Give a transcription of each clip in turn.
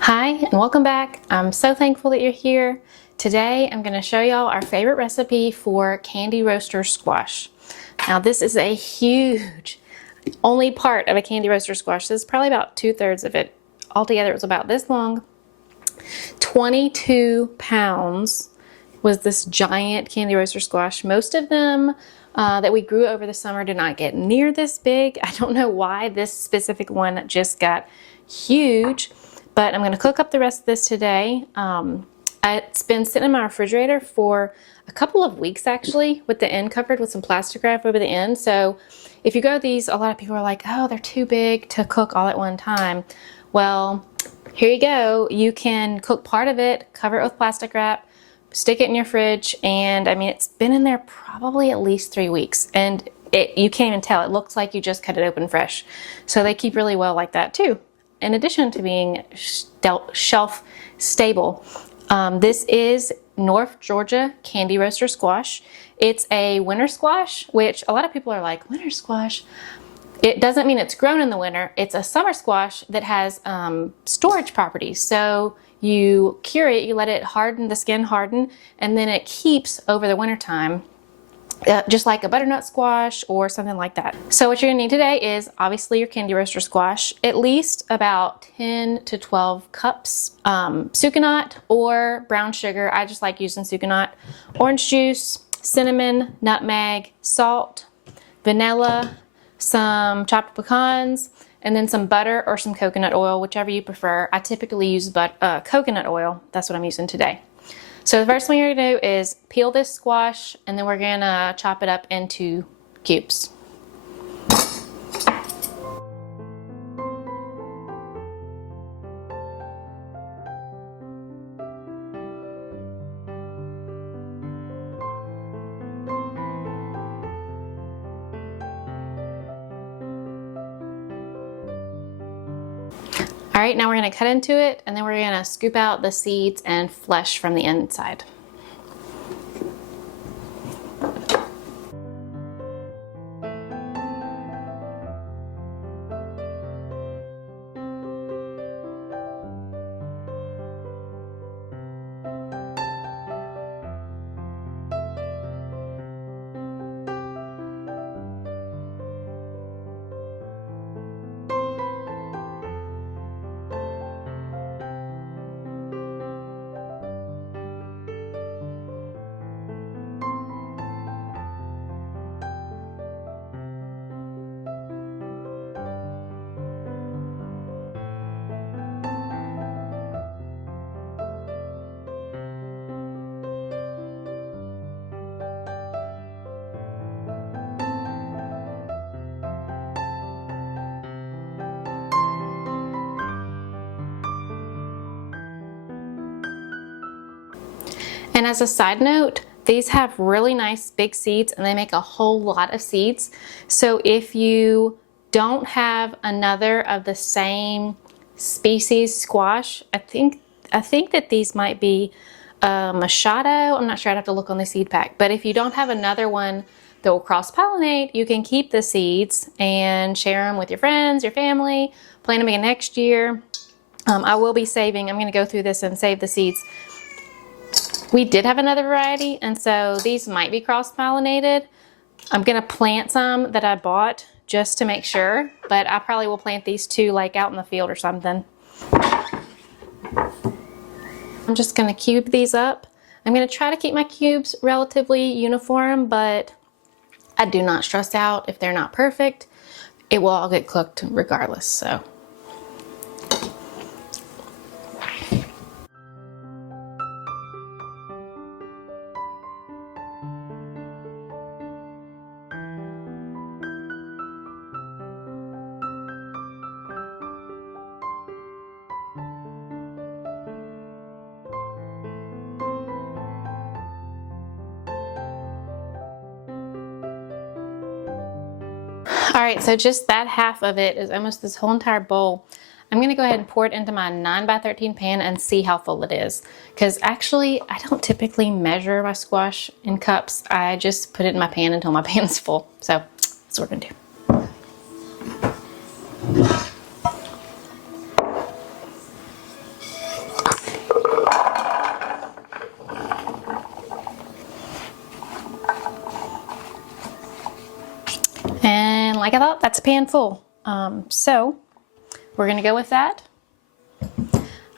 Hi and welcome back. I'm so thankful that you're here. Today I'm going to show y'all our favorite recipe for candy roaster squash. Now this is a huge, only part of a candy roaster squash. This is probably about 2/3 of it. Altogether it was about this long. 22 pounds was this giant candy roaster squash. Most of them that we grew over the summer did not get near this big. I don't know why this specific one just got huge. But I'm going to cook up the rest of this today. It's been sitting in my refrigerator for a couple of weeks actually, with the end covered with some plastic wrap over the end. So if you go these, a lot of people are like, oh, they're too big to cook all at one time. Well, here you go. You can cook part of it, cover it with plastic wrap, stick it in your fridge, and I mean, it's been in there probably at least 3 weeks. And you can't even tell. It looks like you just cut it open fresh. So they keep really well like that too. In addition to being shelf stable. This is North Georgia candy roaster squash. It's a winter squash, which a lot of people are like, winter squash? It doesn't mean it's grown in the winter. It's a summer squash that has storage properties. So you cure it, you let it harden, the skin harden, and then it keeps over the winter time. Just like a butternut squash or something like that. So what you're gonna need today is obviously your candy roaster squash, at least about 10 to 12 cups, sucanat or brown sugar. I just like using sucanat, orange juice, cinnamon, nutmeg, salt, vanilla, some chopped pecans, and then some butter or some coconut oil, whichever you prefer. I typically use coconut oil. That's what I'm using today. So the first thing you're gonna do is peel this squash, and then we're gonna chop it up into cubes. All right, now we're gonna cut into it, and then we're gonna scoop out the seeds and flesh from the inside. And as a side note, these have really nice big seeds and they make a whole lot of seeds. So if you don't have another of the same species squash, I think that these might be Machado. I'm not sure, I'd have to look on the seed pack. But if you don't have another one that will cross-pollinate, you can keep the seeds and share them with your friends, your family, plant them again next year. I will be saving, I'm going to go through this and save the seeds. We did have another variety, and so these might be cross-pollinated. I'm gonna plant some that I bought just to make sure, but I probably will plant these two like out in the field or something. I'm just gonna cube these up. I'm gonna try to keep my cubes relatively uniform, but I do not stress out if they're not perfect. It will all get cooked regardless, so. All right, so just that half of it is almost this whole entire bowl. I'm gonna go ahead and pour it into my 9x13 pan and see how full it is. Because actually, I don't typically measure my squash in cups. I just put it in my pan until my pan's full. So that's what we're gonna do. that's a pan full. So we're gonna go with that.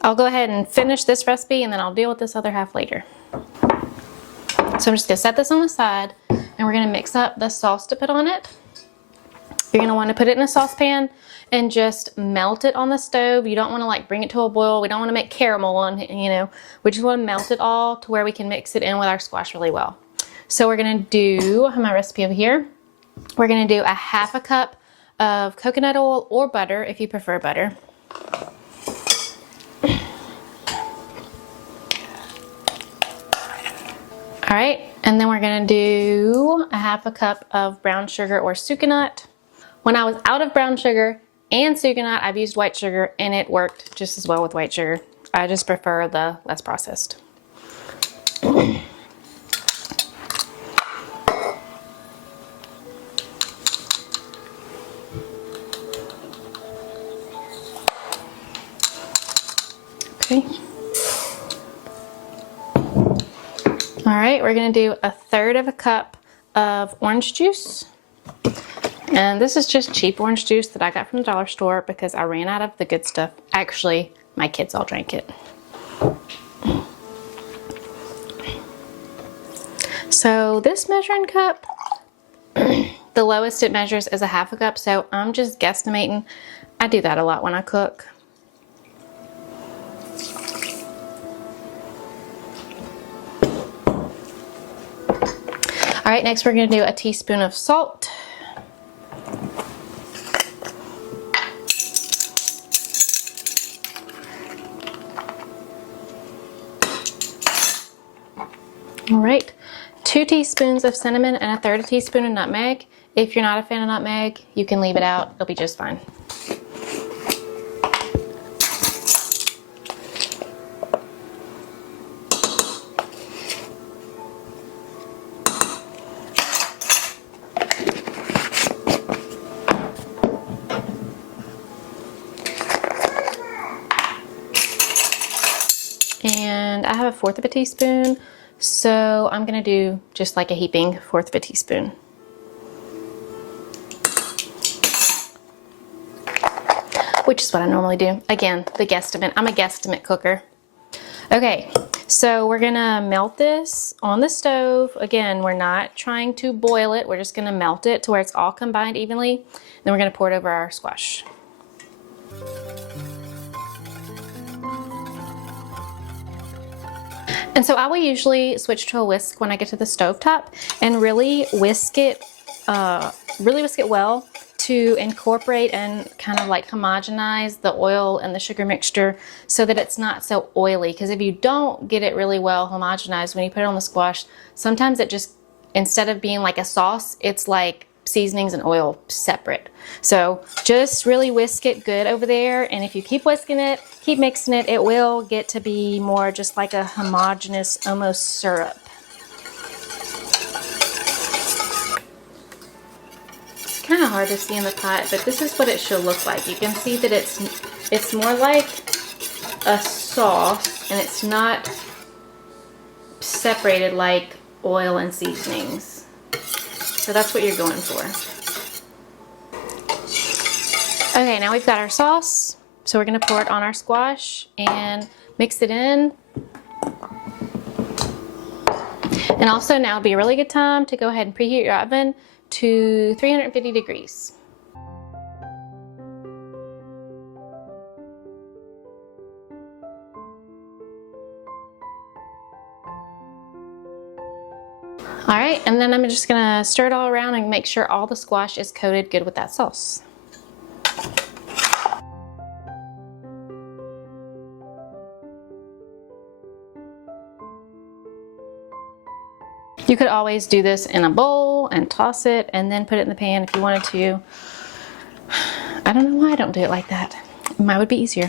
I'll go ahead and finish this recipe and then I'll deal with this other half later. So I'm just gonna set this on the side and we're gonna mix up the sauce to put on it. You're gonna wanna put it in a saucepan and just melt it on the stove. You don't wanna like bring it to a boil. We don't wanna make caramel on it, you know. We just wanna melt it all to where we can mix it in with our squash really well. So we're gonna do, I have my recipe over here. We're gonna do a 1/2 cup of coconut oil or butter if you prefer butter. All right, and then we're gonna do a 1/2 cup of brown sugar or sucanat. When I was out of brown sugar and sucanat, I've used white sugar and it worked just as well with white sugar. I just prefer the less processed. Okay. All right, we're gonna do 1/3 cup of orange juice. And this is just cheap orange juice that I got from the dollar store because I ran out of the good stuff. Actually, my kids all drank it. So this measuring cup, the lowest it measures is a 1/2 cup, so I'm just guesstimating. I do that a lot when I cook. All right, next we're gonna do a teaspoon of salt. All right, 2 teaspoons of cinnamon and 1/3 teaspoon of nutmeg. If you're not a fan of nutmeg, you can leave it out. It'll be just fine. And I have a 1/4 teaspoon, so I'm gonna do just like a heaping 1/4 teaspoon. Which is what I normally do. Again, the guesstimate. I'm a guesstimate cooker. Okay, so we're gonna melt this on the stove. Again, we're not trying to boil it. We're just gonna melt it to where it's all combined evenly. Then we're gonna pour it over our squash. And so I will usually switch to a whisk when I get to the stovetop and really whisk it well to incorporate and kind of like homogenize the oil and the sugar mixture so that it's not so oily. Because if you don't get it really well homogenized when you put it on the squash, sometimes it just, instead of being like a sauce, it's like seasonings and oil separate. So just really whisk it good over there, and if you keep whisking it, keep mixing it, it will get to be more just like a homogeneous, almost syrup. It's kind of hard to see in the pot, but this is what it should look like. You can see that it's more like a sauce, and it's not separated like oil and seasonings. So that's what you're going for. Okay, now we've got our sauce. So we're gonna pour it on our squash and mix it in. And also now would be a really good time to go ahead and preheat your oven to 350 degrees. All right, and then I'm just gonna stir it all around and make sure all the squash is coated good with that sauce. You could always do this in a bowl and toss it and then put it in the pan if you wanted to. I don't know why I don't do it like that. Mine would be easier.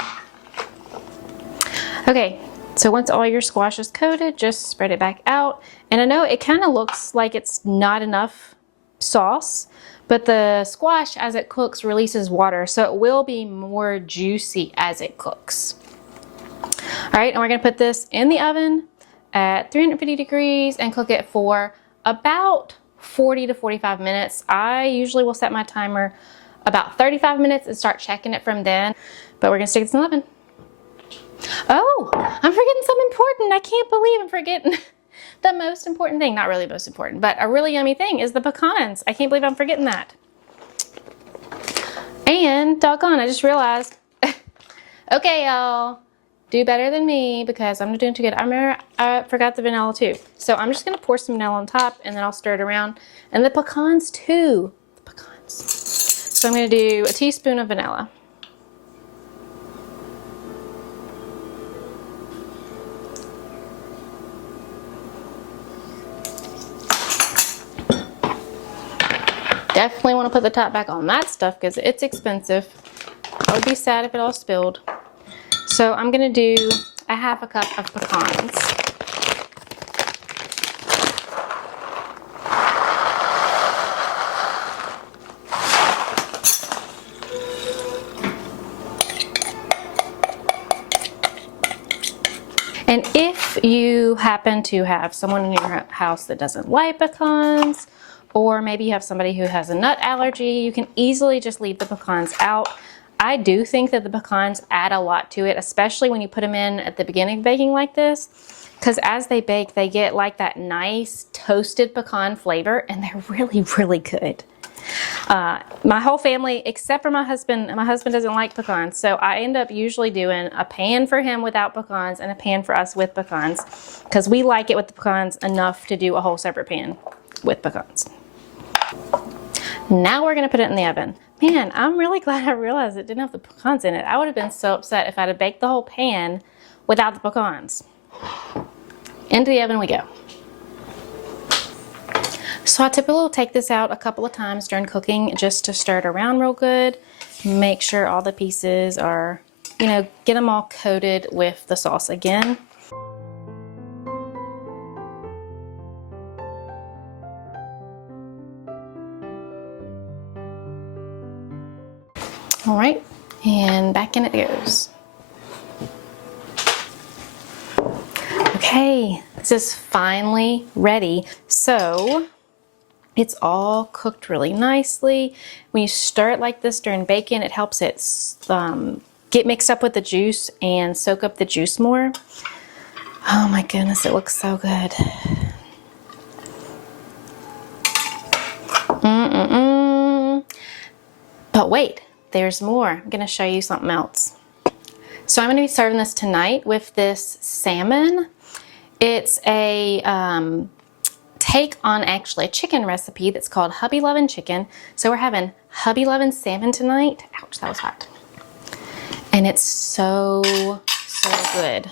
Okay, so once all your squash is coated, just spread it back out. And I know it kind of looks like it's not enough sauce, but the squash as it cooks releases water, so it will be more juicy as it cooks. All right, and we're gonna put this in the oven at 350 degrees and cook it for about 40 to 45 minutes. I usually will set my timer about 35 minutes and start checking it from then. But we're gonna stick this in the oven. Oh, I'm forgetting something important. I can't believe I'm forgetting the most important thing. Not really most important, but a really yummy thing is the pecans. I can't believe I'm forgetting that. And doggone, I just realized, okay, y'all, do better than me because I'm not doing too good. I remember I forgot the vanilla too. So I'm just gonna pour some vanilla on top and then I'll stir it around. And the pecans too, the pecans. So I'm gonna do a teaspoon of vanilla. Definitely want to put the top back on that stuff because it's expensive. I would be sad if it all spilled. So I'm going to do a half a cup of pecans. And if you happen to have someone in your house that doesn't like pecans, or maybe you have somebody who has a nut allergy, you can easily just leave the pecans out. I do think that the pecans add a lot to it, especially when you put them in at the beginning of baking like this, because as they bake, they get like that nice toasted pecan flavor, and they're really, really good. My whole family, except for my husband doesn't like pecans, so I end up usually doing a pan for him without pecans and a pan for us with pecans, because we like it with the pecans enough to do a whole separate pan with pecans. Now we're going to put it in the oven. Man, I'm really glad I realized it didn't have the pecans in it. I would have been so upset if I'd have baked the whole pan without the pecans. Into the oven we go. So I typically will take this out a couple of times during cooking just to stir it around real good. Make sure all the pieces are, get them all coated with the sauce again. All right, and back in it goes. Okay, this is finally ready. So it's all cooked really nicely. When you stir it like this during baking, it helps it get mixed up with the juice and soak up the juice more. Oh my goodness, it looks so good. But wait. There's more. I'm going to show you something else. So I'm going to be serving this tonight with this salmon. It's a take on actually a chicken recipe that's called Hubby Lovin' Chicken. So we're having Hubby Lovin' Salmon tonight. Ouch, that was hot. And it's so good.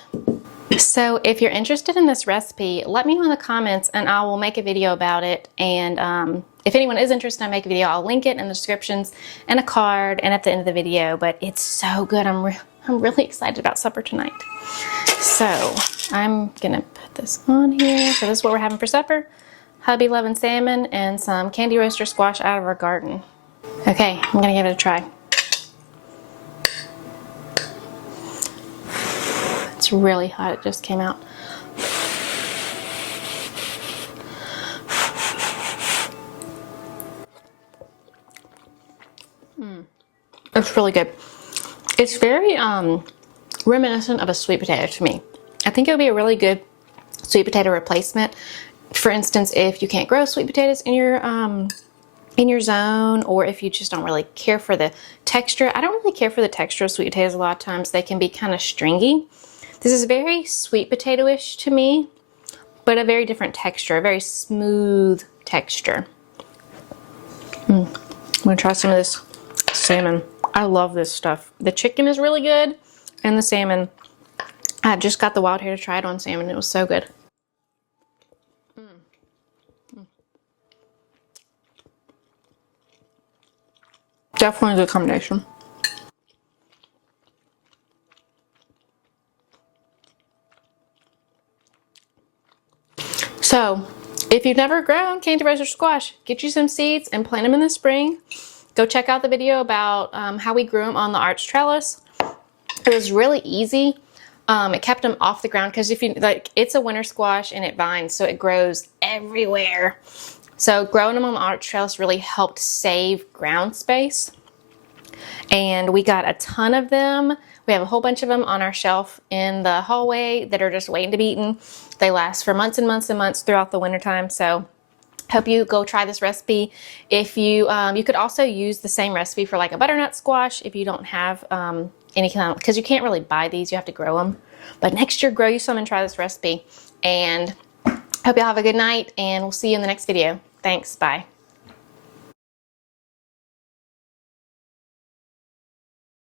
So if you're interested in this recipe, let me know in the comments and I will make a video about it. And if anyone is interested, I make a video. I'll link it in the descriptions and a card and at the end of the video. But it's so good. I'm really excited about supper tonight. So I'm gonna put this on here. So this is what we're having for supper: Hubby Lovin' Salmon and some candy roaster squash out of our garden. Okay, I'm gonna give it a try. It's really hot. It just came out. It's really good. It's very reminiscent of a sweet potato to me. I think it would be a really good sweet potato replacement. For instance, if you can't grow sweet potatoes in your zone, or if you just don't really care for the texture. I don't really care for the texture of sweet potatoes a lot of times. They can be kind of stringy. This is very sweet potato-ish to me, but a very different texture, a very smooth texture. I'm gonna try some of this salmon. I love this stuff. The chicken is really good, and the salmon. I just got the wild hair to try it on salmon. It was so good. Definitely a good combination. So, if you've never grown candy roaster squash, get you some seeds and plant them in the spring. Go check out the video about how we grew them on the arch trellis. It was really easy. It kept them off the ground because if you it's a winter squash and it vines, so it grows everywhere. So growing them on the arch trellis really helped save ground space. And we got a ton of them. We have a whole bunch of them on our shelf in the hallway that are just waiting to be eaten. They last for months and months and months throughout the wintertime. So hope you go try this recipe. If you, you could also use the same recipe for like a butternut squash if you don't have any kind of, because you can't really buy these, you have to grow them. But next year, grow you some and try this recipe. And hope y'all have a good night, and we'll see you in the next video. Thanks, bye.